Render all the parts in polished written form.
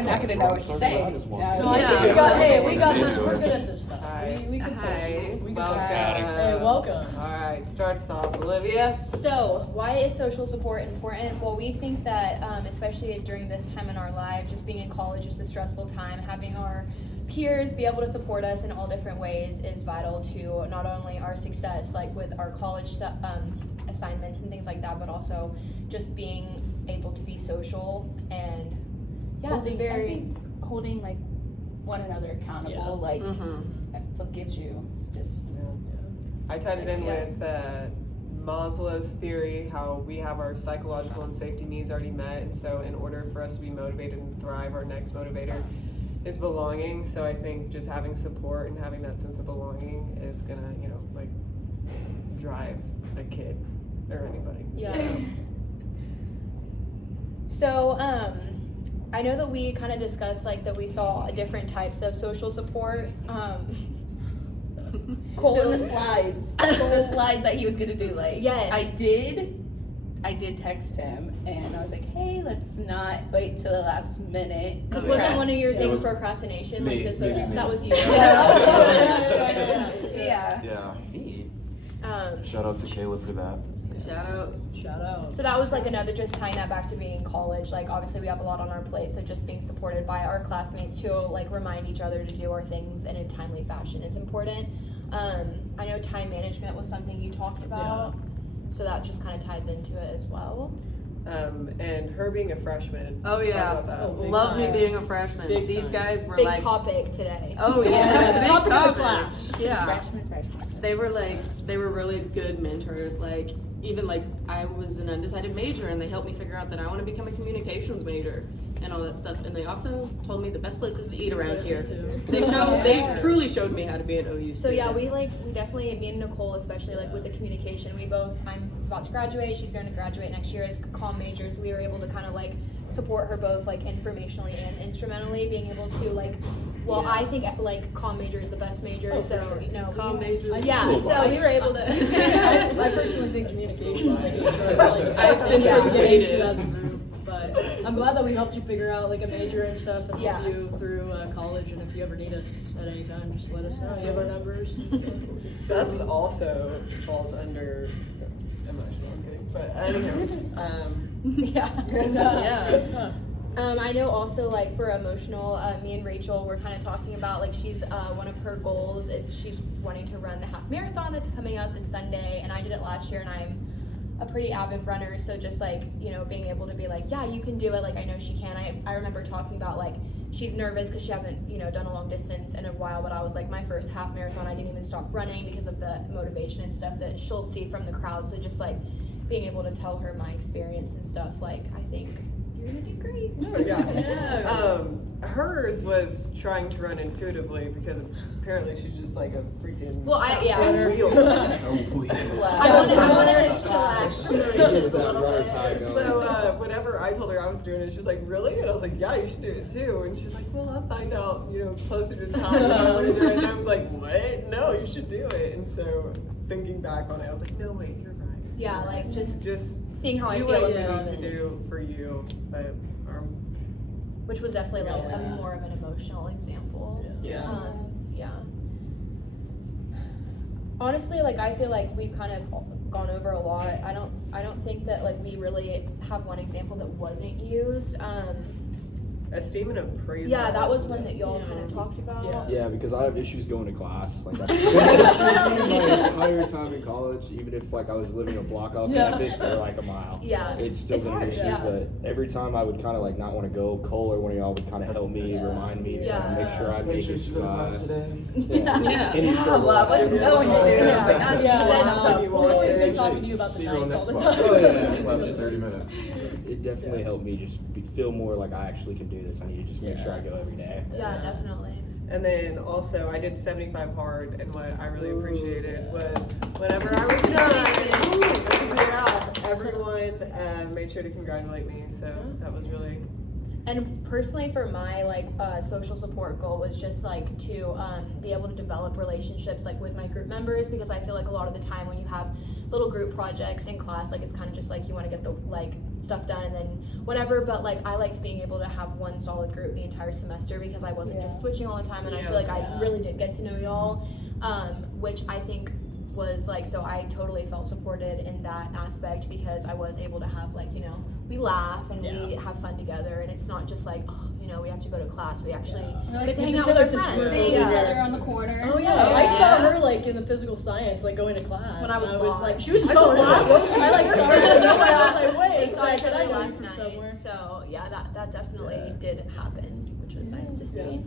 I'm not gonna know what to say. No, I think we got this. We're good at this stuff. Hi. We can Hi. push. We can Welcome. Hey, welcome. All right, start us off, Olivia. So, why is social support important? Well, we think that, especially during this time in our lives, just being in college is a stressful time. Having our peers be able to support us in all different ways is vital to not only our success, like with our college assignments and things like that, but also just being able to be social and I think holding like one another accountable, like what gives you just. I tied it in with Maslow's theory, how we have our psychological and safety needs already met, and so in order for us to be motivated and thrive, our next motivator is belonging. So I think just having support and having that sense of belonging is gonna, drive a kid or anybody. Yeah. So, I know that we kind of discussed that we saw different types of social support. Cole So- in the slides. The slide that he was gonna do, Yes. I did text him and I was like, hey, let's not wait till the last minute. This wasn't one of your things, was procrastination, me, like this. maybe me. That was you. Yeah. Yeah. Um, Shout out to Kayla for that. Shout out. So that was another, just tying that back to being in college. Obviously we have a lot on our plate, so just being supported by our classmates to remind each other to do our things in a timely fashion is important. I know time management was something you talked about, so that just kind of ties into it as well. And her being a freshman. Oh yeah, Talk about that. love me being a freshman. Big These time. guys were Big like, topic today. oh Yeah, yeah, the big topic of the topic. class. Yeah, Freshman. they were really good mentors. Even I was an undecided major, and they helped me figure out that I want to become a communications major and all that stuff. And they also told me the best places to eat around here. They truly showed me how to be an OU student. So yeah, we definitely, me and Nicole especially, with the communication, I'm about to graduate, she's going to graduate next year as comm majors, so we were able to kind of support her both informationally and instrumentally, being able to I think comm major is the best major, Oh, so for sure. Comm major. yeah, so we were able to. I personally think communication, I've been persuaded. as a group, but I'm glad that we helped you figure out a major and stuff and help you through college. And if you ever need us at any time, just let us know. You have our numbers. And stuff. That's also falls under emotional. I'm kidding, but anyhow, Yeah. I know also for emotional, me and Rachel were kind of talking about she's one of her goals is she's wanting to run the half marathon that's coming up this Sunday, and I did it last year, and I'm a pretty avid runner, so just being able to be yeah, you can do it, I know she can. I remember talking about she's nervous because she hasn't done a long distance in a while, but I was my first half marathon I didn't even stop running because of the motivation and stuff that she'll see from the crowd, so just being able to tell her my experience and stuff, I think you're gonna do great. Hers was trying to run intuitively because apparently she's just a freaking Well, wheel. I wanted to chillax. So whenever I told her I was doing it, she was like, really? And I was like, yeah, you should do it too. And she's like, well, I'll find out, closer to time if I want to do it. And I was like, what? No, you should do it. And so thinking back on it, I was like, no, wait, you're right. Yeah, just do seeing how I feel what you about need it. to do for you. But Which was definitely a more of an emotional example. yeah. Honestly, I feel we've kind of gone over a lot. I don't think that we really have one example that wasn't used. Esteem and appraisal. Yeah, that was one that y'all kind of talked about. Yeah, because I have issues going to class. That's been an issue with me my entire time in college. Even if I was living a block off campus or a mile, Yeah. it's still been hard, an issue. yeah. But every time I would kind of not want to go, Cole or one of y'all would kind of help me, remind me, to make sure I make it to class. Yeah. Any struggle Well, I wasn't going to. Yeah. You Yeah. said It something. was always good talking to you about the See you on nights all the next time. month. Oh yeah, Less than 30 minutes. It definitely helped me just feel more like I actually can do this. I need to just make sure I go every day. Yeah, definitely. And then also I did 75 hard, and what I really appreciated was whenever I was done, everyone made sure to congratulate me. So that was really And personally for my like social support goal was just like to be able to develop relationships like with my group members, because I feel like a lot of the time when you have little group projects in class, like it's kind of just like you want to get the like stuff done and then whatever, but like I liked being able to have one solid group the entire semester, because I wasn't just switching all the time, and I feel like I really did get to know y'all, which I think was like, so I totally felt supported in that aspect, because I was able to have like, you know, we laugh and we have fun together, and it's not just like, oh, you know, we have to go to class, we actually get to hang out with our friends. Seeing each other on the corner. Oh yeah, I saw her like in the physical science, like going to class. When I was like, she was so awesome. I like saw her and I was like, wait, saw each can other I know you last from night. somewhere? So yeah, that definitely did happen, which was nice to see.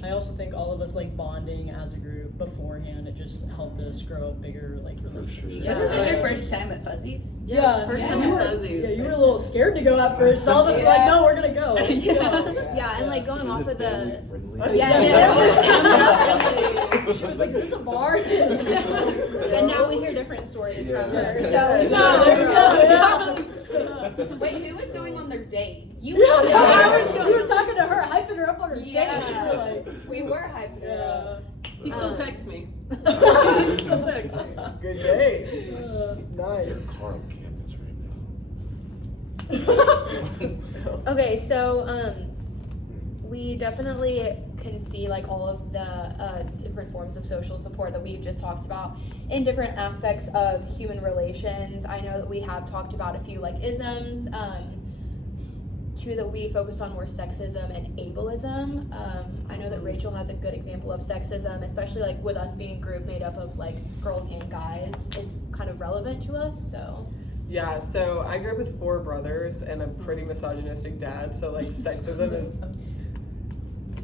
I also think all of us like bonding as a group beforehand, it just helped us grow a bigger like relationship. sure. Wasn't that your first time at Fuzzies? Yeah, First yeah, time you at were, Fuzzies. yeah, you were a little scared to go at first. All of us were like, no, we're gonna go. Let's go. Yeah, and like going off of the She was like, is this a bar? and now we hear different stories from her. Yeah. So No, there we go. Wait, who was going on their date? You We were talking to her, hyping her up on her date. Yeah. We were like, We were hyping her up. He still texts me. Good day. Nice. Carl Canvas right okay, so we definitely can see like all of the different forms of social support that we've just talked about in different aspects of human relations. I know that we have talked about a few like isms. Two that we focused on were sexism and ableism. I know that Rachel has a good example of sexism, especially like with us being a group made up of like girls and guys. It's kind of relevant to us, so. Yeah, so I grew up with 4 brothers and a pretty misogynistic dad, so like sexism is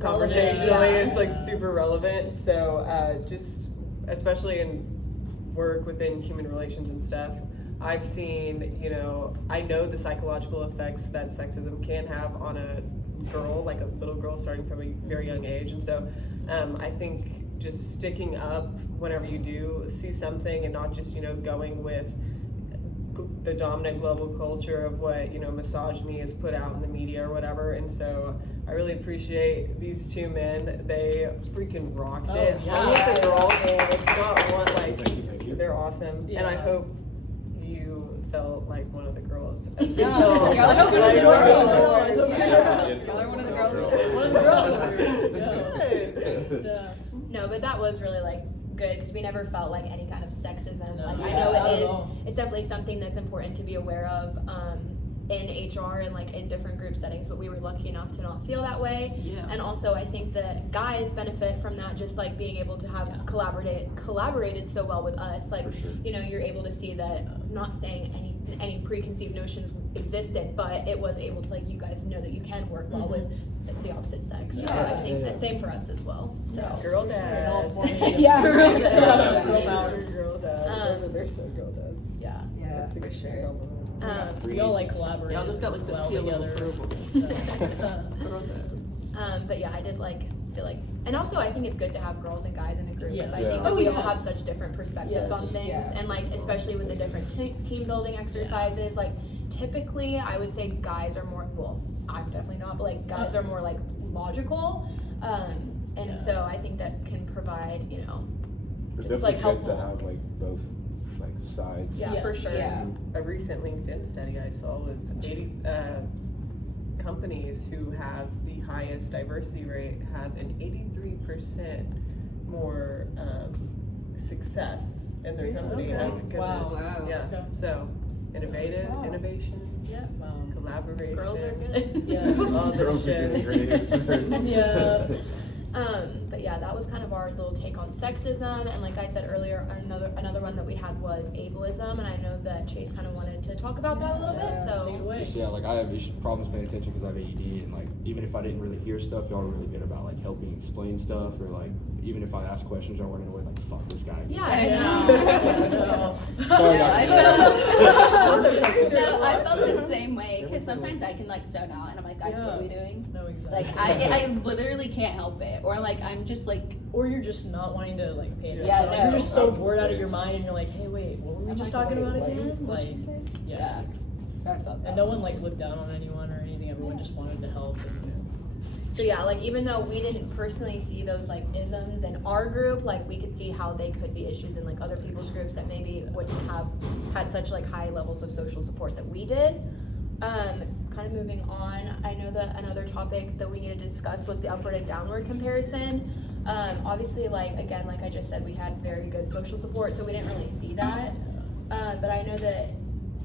conversationally it's like super relevant. So just especially in work within human relations and stuff, I've seen, you know, I know the psychological effects that sexism can have on a girl, like a little girl starting from a very young age. And so I think just sticking up whenever you do see something and not just, you know, going with the dominant global culture of what, you know, misogyny is put out in the media or whatever. And so I really appreciate these 2 men. They freaking rocked it. Yeah. One with the girl, not one, like, Thank you. they're awesome. Yeah. And I hope you felt like one of the girls. As we Yeah. felt Y'all are like one of the one girls. of the Yeah. Y'all are one of the girls. One of the girls over here. Good. Yeah. No, but that was really like good, because we never felt like any kind of sexism. No. Like I Yeah, know not it at is. all. It's definitely something that's important to be aware of in HR and like in different group settings. But we were lucky enough to not feel that way. Yeah. And also, I think that guys benefit from that, just like being able to have collaborated so well with us. Like, For sure. you know, you're able to see that. I'm not saying any preconceived notions existed, but it was able to like you guys know that you can work well with the opposite sex. So Yeah. I think the same for us as well. So. Girl We're all dads. forming Yeah. girl Girl dads. Girl dads. Um, They're so girl dads. Yeah. Yeah, That's a for good sure. compliment. We all like collaborate. Y'all just got like the well seal together. of approval. So. But yeah, I did like feel like, and also I think it's good to have girls and guys in a group, because Yes. I Yeah. think that Oh, we all yeah. have such different perspectives Yes. on things, Yeah. and like especially with the different team building exercises. Like typically, I would say guys are more. Well, I'm definitely not, but like guys are more like logical, and Yeah. so I think that can provide, you know, It's just like definitely good helpful. to have like both like sides. Yeah, for sure. Yeah. A recent LinkedIn study I saw was 80 companies who have the highest diversity rate have an 83% more success in their company. Okay. Like, because Wow. Wow. yeah. Okay. So innovative, Wow. innovation, Wow. collaboration. Girls are good. Yeah. All the Girls are doing shit. great. Yeah. But yeah, that was kind of our little take on sexism, and like I said earlier, another one that we had was ableism, and I know that Chase kind of wanted to talk about that a little bit. Take it So away. Just like I have problems paying attention because I have AED, and like even if I didn't really hear stuff, y'all were really good about like helping explain stuff, or like even if I asked questions, y'all weren't gonna like fuck this guy. yeah, I know. Sorry, Yeah, I Dr. No, I felt the same way, because sometimes I can like zone out and I'm like, guys, what are we doing? No, exactly. Like I literally can't help it, or like I'm just like, or you're just not wanting to like pay attention. Yeah, Like, no. you're just so Out of bored out of your space. mind, and you're like, hey, wait, what were we I'm just like, talking wait, about what? again? What'd Like, she say? yeah. Yeah. So I felt that. And no one like looked down on anyone or anything just wanted to help. So yeah, like even though we didn't personally see those like isms in our group, like we could see how they could be issues in like other people's groups that maybe wouldn't have had such like high levels of social support that we did. Kind of moving on, I know that another topic that we needed to discuss was the upward and downward comparison. Obviously, like again, like I just said, we had very good social support, so we didn't really see that. But I know that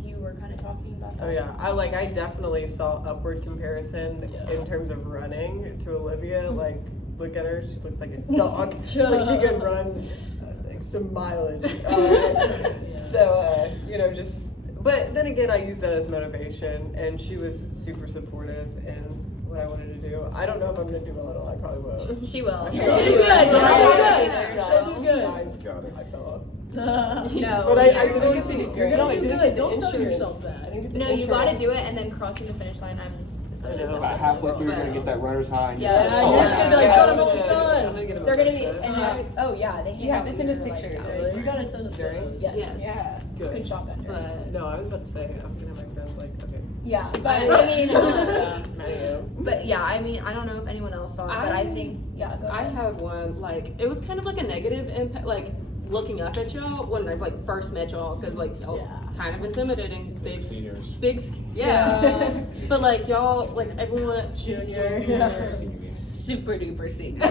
you were kind of talking about that. Oh yeah, I definitely saw upward comparison in terms of running to Olivia. Like, look at her, she looks like a dog. Like she can run like some mileage. So you know, just. But then again, I used that as motivation, and she was super supportive in what I wanted to do. I don't know if I'm gonna do well at all. I probably won't. She will. She'll do good. She'll do good. Guys, Got it. I fell off. No. But I didn't going get to to. do great. No, I You're didn't gonna get do the good. Don't tell insurance. yourself that. I didn't get the No, you gotta insurance. do it, and then crossing the finish line. I know. About halfway through, you're gonna get that runner's high. and Yeah. you're You're just gonna be like, Yeah, I'm almost I'm done. gonna get They're gonna be. upset. And oh yeah, they You have to send us like, pictures. hours. You gotta send us During? photos. Yes. Yes. Yeah. Good. Good shotgun. But No, I was about to say, I was gonna have my friends like, okay. Yeah, but I mean, Mario. but yeah, I mean, I don't know if anyone else saw it, but I think, yeah, go I ahead. had one, like, it was kind of like a negative impact, like, looking up at y'all when I, like, first met y'all, because, like, y'all kind of intimidating, big, Seniors. big, yeah. Yeah. But, like, y'all, like, everyone, Junior. Super duper senior.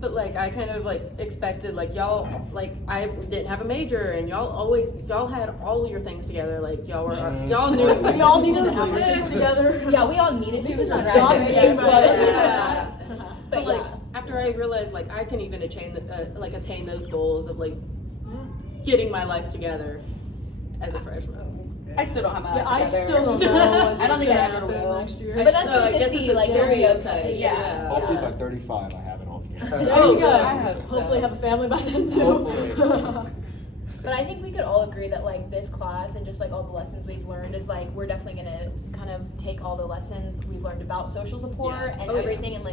but, like, I kind of, like, expected, like, y'all, like, I didn't have a major, and y'all had all your things together, like, y'all were, y'all knew. We all needed to have things together. Yeah, we all needed to because we're Jobs graduating, came but out. Yeah. but But, like, yeah. after I realized, like, I can even attain those goals of, like, getting my life together as a freshman. I still don't have my Yeah, life I together. still don't know what's I don't think I gonna ever happen will. next year. But that's So good I to guess see, it's a like, stereotype. Yeah. Hopefully by 35, I have it all together. There you go. I hope so. Hopefully have a family by then too. Hopefully. But I think we could all agree that like this class and just like all the lessons we've learned is like we're definitely gonna kind of take all the lessons we've learned about social support and Oh, yeah. everything and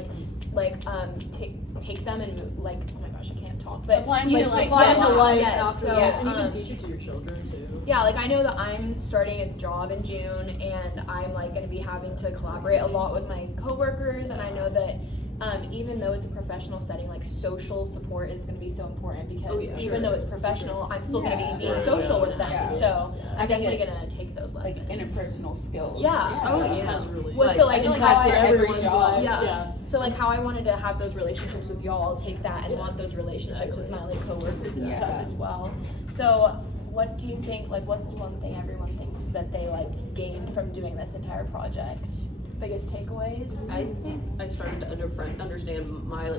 take them and like oh my gosh I can't talk but Apply them like, to, like, Apply it to life yes, afterwards, so, and you can teach it to your children too. yeah, like I know that I'm starting a job in June and I'm like gonna be having to collaborate a lot with my coworkers and I know that even though it's a professional setting, like social support is gonna be so important because Oh, yeah, even sure. though it's professional, I'm still gonna Yeah. be being Right. social with them. Yeah. So I'm I think definitely it- gonna take those Like lessons. interpersonal skills. Yeah. Oh, It yeah. has really Well, so, like, I feel like impacted how every everyone's job- life. Yeah. So like how I wanted to have those relationships with y'all, I'll take that and want those relationships with my like coworkers and Yeah. stuff as well. So what do you think, like what's one thing everyone thinks that they like gained from doing this entire project? Biggest takeaways? I think I started to understand my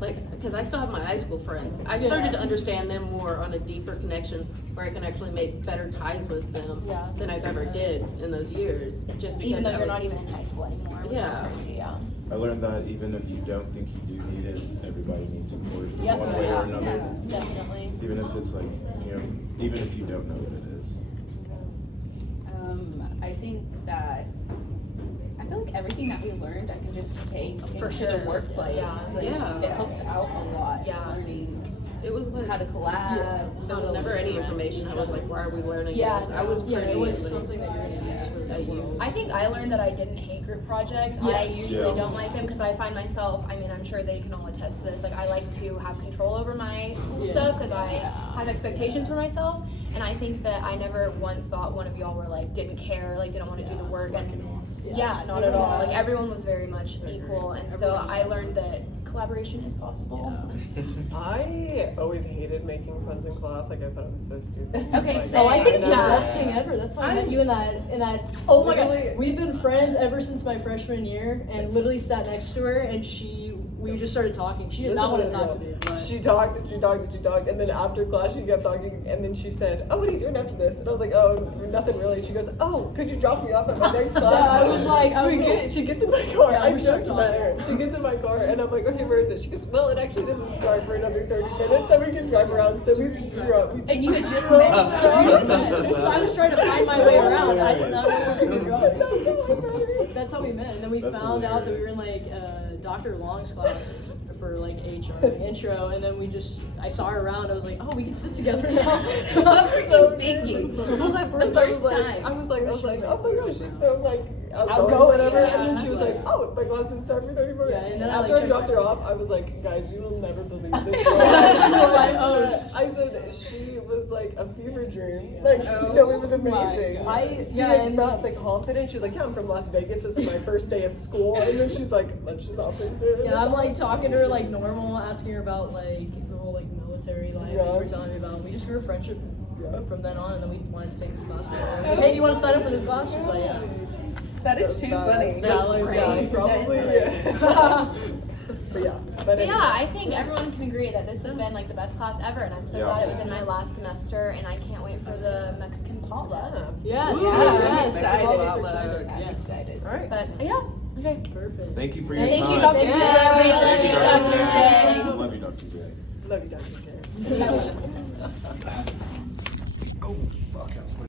like because I still have my high school friends. I started to understand them more on a deeper connection where I can actually make better ties with them Yeah. than I've ever did in those years. Just because Even though I you're was- not even in high school anymore, which Yeah. is crazy, yeah. I learned that even if you don't think you do need it, everybody needs support Yep. one way or another. Definitely. Even if it's like, even if you don't know what it is. I think that I feel like everything that we learned I can just take For into sure. the workplace. Yeah. Like, Yeah. It helped out a lot. Yeah. Learning It was like how to collab. there was never any information. I was like, why are we learning Yeah, this? I was Yeah, pretty it was like, something that you're gonna use for the world. I think I learned that I didn't hate group projects. I Yes. usually Yeah. don't like them because I find myself, I mean, I'm sure they can all attest to this, like I like to have control over my school Yeah. stuff because I have expectations for myself. And I think that I never once thought one of y'all were like, didn't care, like didn't want to do the work. And yeah, not at all. Like everyone was very much equal. And so I learned that collaboration is possible. I always hated making friends in class. Like I thought it was so stupid. Okay, Like, so Oh, I think it's the know- best thing ever. That's why I met you in that. Oh my Literally- god, we've been friends ever since my freshman year, and literally sat next to her, and we just started talking. She did not want to Listen talk this to me. girl. But She talked and she talked and she talked, and then after class she kept talking, and then she said, "Oh, what are you doing after this?" And I was like, "Oh, nothing really." She goes, "Oh, could you drop me off at my next class?" I was like- She gets in my car. Yeah, I we just started met her. She gets in my car, and I'm like, "Okay, where is it?" She goes, "Well, it actually doesn't start for another 30 minutes, so we can drive around." So we drove. And you had just drove met. around. because I was trying to find my way around. I did not know where we were going. That's how we met, and then we That's found out that we were hilarious. in like Dr. Long's class for like HR intro, and then I saw her around. I was like, oh, we can sit together now. What were you thinking? Well, at The first I was first like, time. I was like, oh my gosh, she's so like outgoing, Outgoing, whatever. yeah. And then she was like, oh, my classes start for 34. Yeah, and then I, After like, I dropped her checked off, I was like, guys, you will never believe this. She was like, oh. I said she was like a fever dream. Like, Oh no, it was my amazing. God. She like not the confidence. She's like, yeah, I'm from Las Vegas. This is my first day of school. And then she's like, let's just hop in here. Yeah, I'm like talking to her like normal, asking her about like the whole like military life that you were telling me about. We just grew a friendship from then on, and then we wanted to take this class together. I was like, hey, do you want to sign up for this class? She was like, yeah. That is too funny. Yeah, That's like, great. yeah, probably. That is great. But yeah. But yeah, I think everyone can agree that this has been like the best class ever, and I'm so Yeah. glad it was in my last semester, and I can't wait for the Mexican potluck. Yes, Yeah, I'm yes, excited. yes. I'm Yes. excited. All right. But yeah, okay. Perfect. Thank you for your Thank time. you, Dr. J. We love you, Dr. J. Love you, Dr. J. Love you, Dr. J. Oh, fuck.